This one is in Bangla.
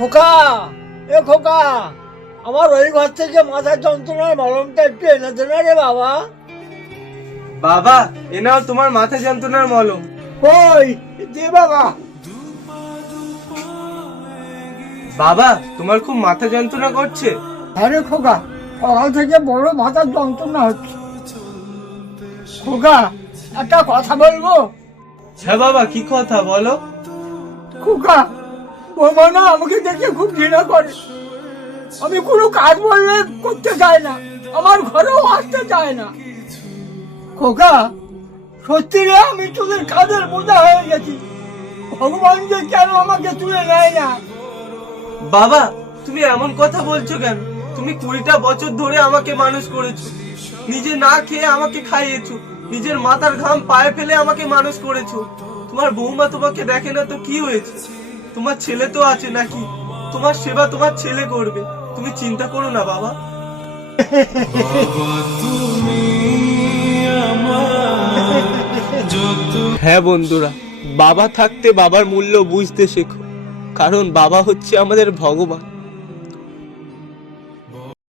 খোকা, এ খোকা, আমার ওই ঘর থেকে মাথার যন্ত্রণার মলমটা একটু এনে দে না রে বাবা। বাবা, এ নাও তোমার মাথা যন্ত্রণার মলম। ওই দে বাবা। বাবা, তোমার খুব মাথা যন্ত্রণা করছে? আরে খোকা, সকাল থেকে বড় মাথার যন্ত্রণা হচ্ছে। খোকা, একটা কথা বলবো? হ্যাঁ বাবা, কি কথা বলো। খোকা, বৌমা না আমাকে দেখে খুব ঘৃণা করে। আমি কোনো কাজ বললে করতে চায় না, আমার ঘরেও আসতে চায় না। খোকা, সত্যি রে, আমি তোদের কাঁধের বোঝা হয়ে গেছি। ভগবান যে কেন আমাকে তুলে নেয় না। বাবা, তুমি এমন কথা বলছো কেন? তুমি 20টা বছর ধরে আমাকে মানুষ করেছো, নিজে না খেয়ে আমাকে খাইয়েছো, নিজের মাথার ঘাম পায়ে ফেলে আমাকে মানুষ করেছো। তোমার বৌমা তোমাকে দেখে না তো কি হয়েছে? তোমার ছেলে তো আছে নাকি? তোমার সেবা তোমার ছেলে করবে, তুমি চিন্তা করো না বাবা। হ্যাঁ বন্ধুরা, বাবা থাকতে বাবার মূল্য বুঝতে শেখো, কারণ বাবা হচ্ছে আমাদের ভগবান।